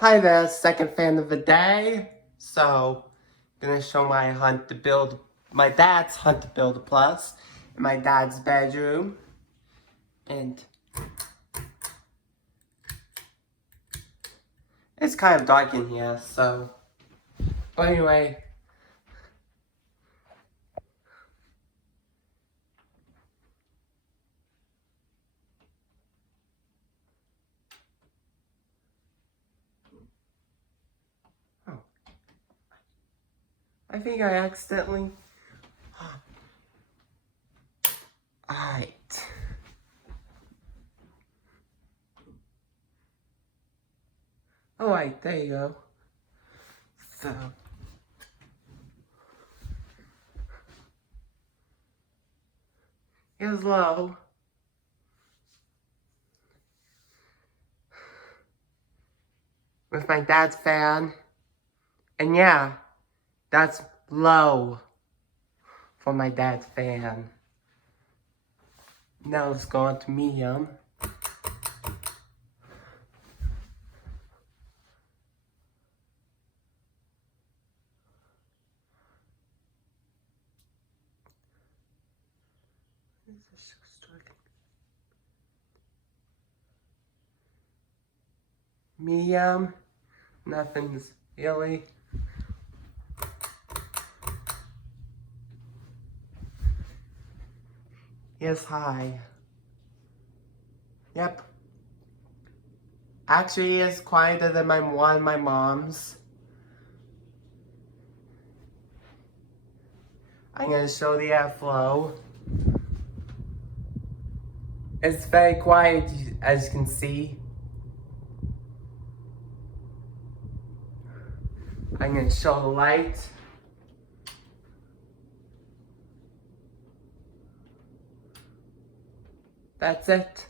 Hi there, second fan of the day. So, gonna show my dad's hunt to build a plus in my dad's bedroom. And it's kind of dark in here, so, but anyway. Oh. I think I accidentally, alright. Alright, there you go. So, here's low. With my dad's fan. And yeah, that's low for my dad's fan. Now let's go on to medium. Medium, nothing's really. Here's high. Yep. Actually, it's quieter than one of my mom's. I'm gonna show the airflow. It's very quiet, as you can see. I'm gonna show the light. That's it.